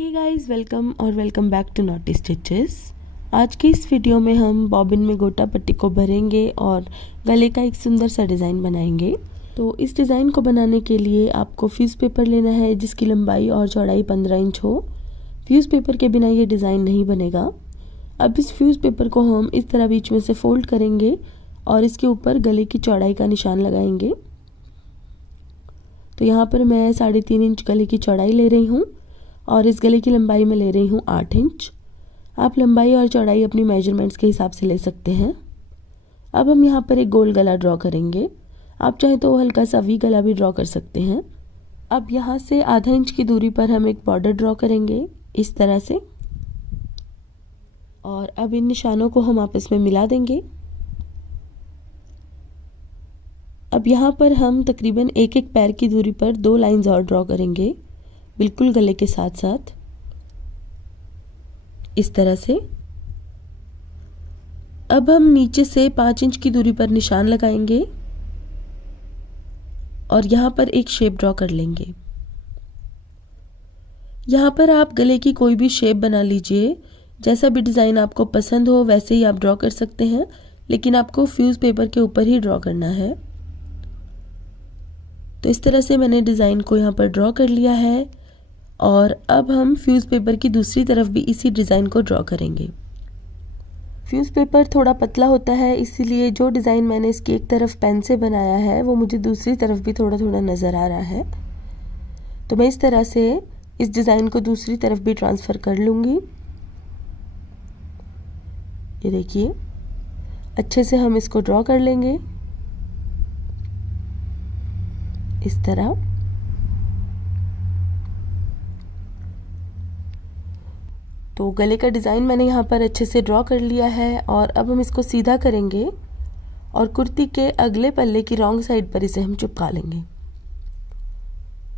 Hey guys, welcome back to Naughty Stitches. आज की इस वीडियो में हम बॉबिन में गोटा पट्टी को भरेंगे और गले का एक सुंदर सा डिज़ाइन बनाएंगे। तो इस डिज़ाइन को बनाने के लिए आपको फ्यूज़ पेपर लेना है जिसकी लंबाई और चौड़ाई 15 इंच हो। फ्यूज़ पेपर के बिना ये डिज़ाइन नहीं बनेगा। अब इस फ्यूज़ पेपर को हम इस तरह बीच में से फोल्ड करेंगे और इसके ऊपर गले की चौड़ाई का निशान लगाएंगे। तो यहाँ पर मैं 3.5 इंच गले की चौड़ाई ले रही हूँ और इस गले की लंबाई में ले रही हूँ 8 इंच। आप लंबाई और चौड़ाई अपनी मेजरमेंट्स के हिसाब से ले सकते हैं। अब हम यहाँ पर एक गोल गला ड्रॉ करेंगे। आप चाहे तो हल्का सा वी गला भी ड्रॉ कर सकते हैं। अब यहाँ से आधा इंच की दूरी पर हम एक बॉर्डर ड्रॉ करेंगे इस तरह से, और अब इन निशानों को हम आपस में मिला देंगे। अब यहाँ पर हम तकरीबन एक पैर की दूरी पर 2 लाइंस और ड्रॉ करेंगे, बिल्कुल गले के साथ साथ इस तरह से। अब हम नीचे से 5 इंच की दूरी पर निशान लगाएंगे और यहाँ पर एक शेप ड्रॉ कर लेंगे। यहाँ पर आप गले की कोई भी शेप बना लीजिए, जैसा भी डिज़ाइन आपको पसंद हो वैसे ही आप ड्रॉ कर सकते हैं, लेकिन आपको फ्यूज़ पेपर के ऊपर ही ड्रॉ करना है। तो इस तरह से मैंने डिज़ाइन को यहाँ पर ड्रॉ कर लिया है और अब हम फ्यूज़ पेपर की दूसरी तरफ भी इसी डिज़ाइन को ड्रॉ करेंगे। फ्यूज़ पेपर थोड़ा पतला होता है, इसीलिए जो डिज़ाइन मैंने इसकी एक तरफ पेन से बनाया है वो मुझे दूसरी तरफ भी थोड़ा थोड़ा नज़र आ रहा है। तो मैं इस तरह से इस डिज़ाइन को दूसरी तरफ भी ट्रांसफ़र कर लूँगी। ये देखिए, अच्छे से हम इसको ड्रॉ कर लेंगे इस तरह। तो गले का डिज़ाइन मैंने यहाँ पर अच्छे से ड्रॉ कर लिया है और अब हम इसको सीधा करेंगे और कुर्ती के अगले पल्ले की रॉन्ग साइड पर इसे हम चिपका लेंगे।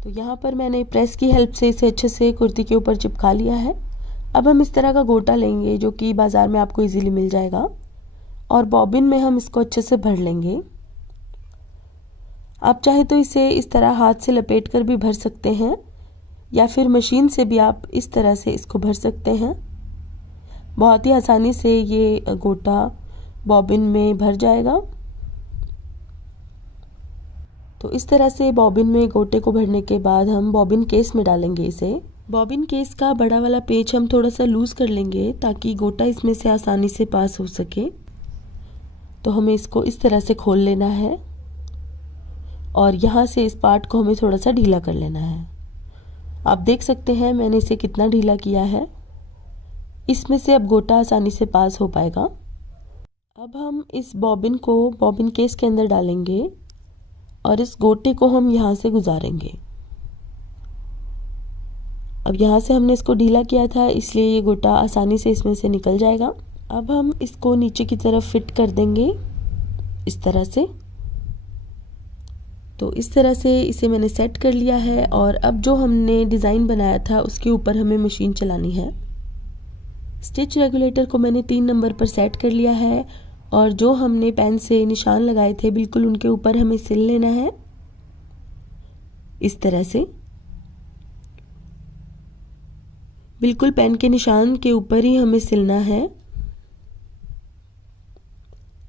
तो यहाँ पर मैंने प्रेस की हेल्प से इसे अच्छे से कुर्ती के ऊपर चिपका लिया है। अब हम इस तरह का गोटा लेंगे जो कि बाज़ार में आपको इजीली मिल जाएगा और बॉबिन में हम इसको अच्छे से भर लेंगे। आप चाहे तो इसे इस तरह हाथ से लपेट कर भी भर सकते हैं या फिर मशीन से भी आप इस तरह से इसको भर सकते हैं। बहुत ही आसानी से ये गोटा बॉबिन में भर जाएगा। तो इस तरह से बॉबिन में गोटे को भरने के बाद हम बॉबिन केस में डालेंगे इसे। बॉबिन केस का बड़ा वाला पेच हम थोड़ा सा लूज़ कर लेंगे ताकि गोटा इसमें से आसानी से पास हो सके। तो हमें इसको इस तरह से खोल लेना है और यहाँ से इस पार्ट को हमें थोड़ा सा ढीला कर लेना है। आप देख सकते हैं मैंने इसे कितना ढीला किया है। इसमें से अब गोटा आसानी से पास हो पाएगा। अब हम इस बॉबिन को बॉबिन केस के अंदर डालेंगे और इस गोटे को हम यहाँ से गुजारेंगे। अब यहाँ से हमने इसको ढीला किया था इसलिए ये गोटा आसानी से इसमें से निकल जाएगा। अब हम इसको नीचे की तरफ फिट कर देंगे इस तरह से। तो इस तरह से इसे मैंने सेट कर लिया है और अब जो हमने डिज़ाइन बनाया था उसके ऊपर हमें मशीन चलानी है। स्टिच रेगुलेटर को मैंने 3 नंबर पर सेट कर लिया है और जो हमने पेन से निशान लगाए थे बिल्कुल उनके ऊपर हमें सिल लेना है इस तरह से। बिल्कुल पेन के निशान के ऊपर ही हमें सिलना है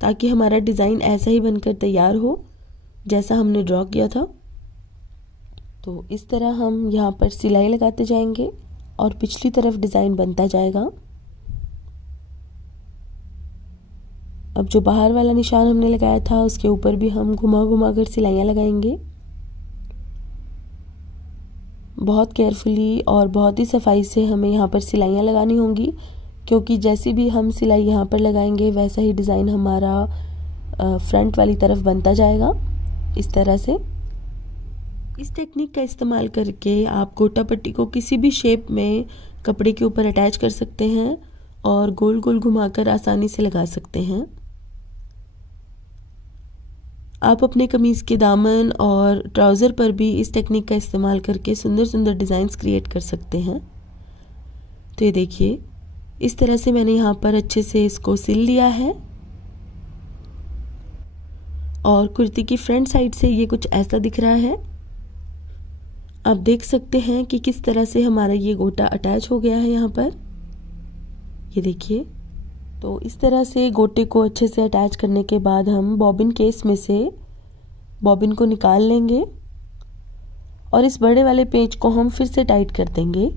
ताकि हमारा डिज़ाइन ऐसा ही बनकर तैयार हो जैसा हमने ड्रॉ किया था। तो इस तरह हम यहाँ पर सिलाई लगाते जाएंगे और पिछली तरफ डिज़ाइन बनता जाएगा। अब जो बाहर वाला निशान हमने लगाया था उसके ऊपर भी हम घुमा घुमा कर सिलाइयाँ लगाएंगे। बहुत केयरफुली और बहुत ही सफाई से हमें यहाँ पर सिलाइयाँ लगानी होंगी, क्योंकि जैसी भी हम सिलाई यहाँ पर लगाएंगे वैसा ही डिज़ाइन हमारा फ्रंट वाली तरफ बनता जाएगा इस तरह से। इस टेक्निक का इस्तेमाल करके आप गोटा पट्टी को किसी भी शेप में कपड़े के ऊपर अटैच कर सकते हैं और गोल गोल घुमाकर आसानी से लगा सकते हैं। आप अपने कमीज़ के दामन और ट्राउज़र पर भी इस टेक्निक का इस्तेमाल करके सुंदर सुंदर डिज़ाइंस क्रिएट कर सकते हैं। तो ये देखिए, इस तरह से मैंने यहाँ पर अच्छे से इसको सिल लिया है और कुर्ती की फ्रंट साइड से ये कुछ ऐसा दिख रहा है। आप देख सकते हैं कि किस तरह से हमारा ये गोटा अटैच हो गया है यहाँ पर, ये देखिए। तो इस तरह से गोटे को अच्छे से अटैच करने के बाद हम बॉबिन केस में से बॉबिन को निकाल लेंगे और इस बड़े वाले पेच को हम फिर से टाइट कर देंगे,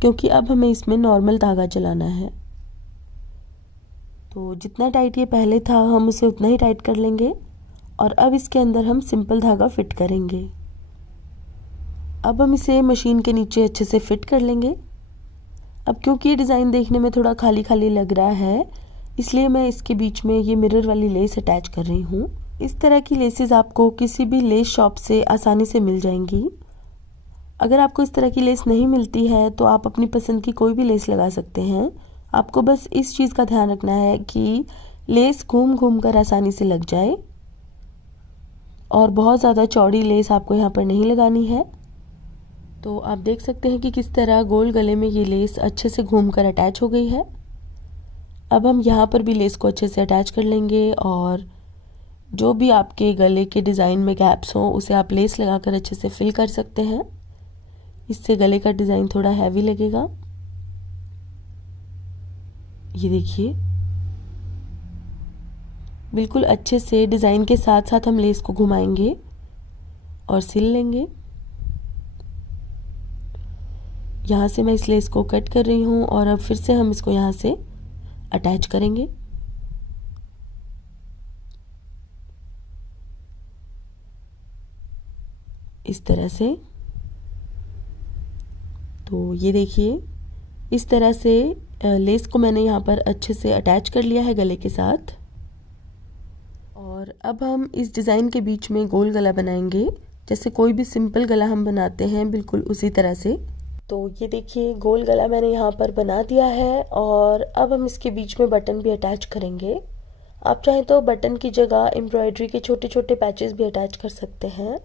क्योंकि अब हमें इसमें नॉर्मल धागा चलाना है। तो जितना टाइट ये पहले था हम उसे उतना ही टाइट कर लेंगे और अब इसके अंदर हम सिंपल धागा फिट करेंगे। अब हम इसे मशीन के नीचे अच्छे से फिट कर लेंगे। अब क्योंकि ये डिज़ाइन देखने में थोड़ा खाली खाली लग रहा है, इसलिए मैं इसके बीच में ये मिरर वाली लेस अटैच कर रही हूँ। इस तरह की लेसेस आपको किसी भी लेस शॉप से आसानी से मिल जाएंगी। अगर आपको इस तरह की लेस नहीं मिलती है तो आप अपनी पसंद की कोई भी लेस लगा सकते हैं। आपको बस इस चीज़ का ध्यान रखना है कि लेस घूम घूम कर आसानी से लग जाए और बहुत ज़्यादा चौड़ी लेस आपको यहाँ पर नहीं लगानी है। तो आप देख सकते हैं कि किस तरह गोल गले में ये लेस अच्छे से घूम कर अटैच हो गई है। अब हम यहाँ पर भी लेस को अच्छे से अटैच कर लेंगे और जो भी आपके गले के डिज़ाइन में गैप्स हों उसे आप लेस लगाकर अच्छे से फिल कर सकते हैं। इससे गले का डिज़ाइन थोड़ा हैवी लगेगा। ये देखिए, बिल्कुल अच्छे से डिज़ाइन के साथ साथ हम लेस को घुमाएंगे और सिल लेंगे। यहाँ से मैं इस लेस को कट कर रही हूँ और अब फिर से हम इसको यहाँ से अटैच करेंगे। इस तरह से। तो ये देखिए, इस तरह से लेस को मैंने यहाँ पर अच्छे से अटैच कर लिया है गले के साथ। और अब हम इस डिज़ाइन के बीच में गोल गला बनाएंगे, जैसे कोई भी सिंपल गला हम बनाते हैं, बिल्कुल उसी तरह से। तो ये देखिए, गोल गला मैंने यहाँ पर बना दिया है और अब हम इसके बीच में बटन भी अटैच करेंगे। आप चाहें तो बटन की जगह एम्ब्रॉयडरी के छोटे छोटे पैचेस भी अटैच कर सकते हैं।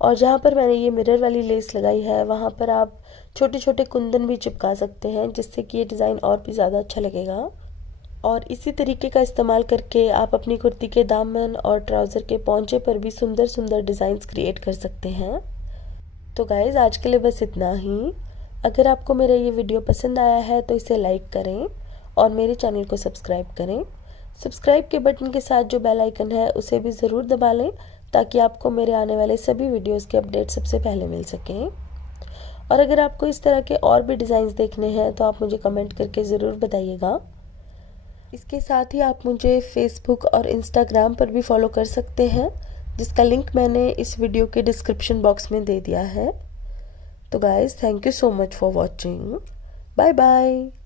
और जहाँ पर मैंने ये मिरर वाली लेस लगाई है वहाँ पर आप छोटे छोटे कुंदन भी चिपका सकते हैं, जिससे कि ये डिज़ाइन और भी ज़्यादा अच्छा लगेगा। और इसी तरीके का इस्तेमाल करके आप अपनी कुर्ती के दामन और ट्राउज़र के पौंचे पर भी सुंदर सुंदर डिज़ाइंस क्रिएट कर सकते हैं। तो गाइज़, आज के लिए बस इतना ही। अगर आपको मेरा ये वीडियो पसंद आया है तो इसे लाइक करें और मेरे चैनल को सब्सक्राइब करें। सब्सक्राइब के बटन के साथ जो बेल आइकन है उसे भी ज़रूर दबा लें, ताकि आपको मेरे आने वाले सभी वीडियोस के अपडेट सबसे पहले मिल सकें। और अगर आपको इस तरह के और भी डिज़ाइंस देखने हैं तो आप मुझे कमेंट करके ज़रूर बताइएगा। इसके साथ ही आप मुझे फेसबुक और इंस्टाग्राम पर भी फॉलो कर सकते हैं, जिसका लिंक मैंने इस वीडियो के डिस्क्रिप्शन बॉक्स में दे दिया है। तो guys, thank you so much for watching. Bye bye.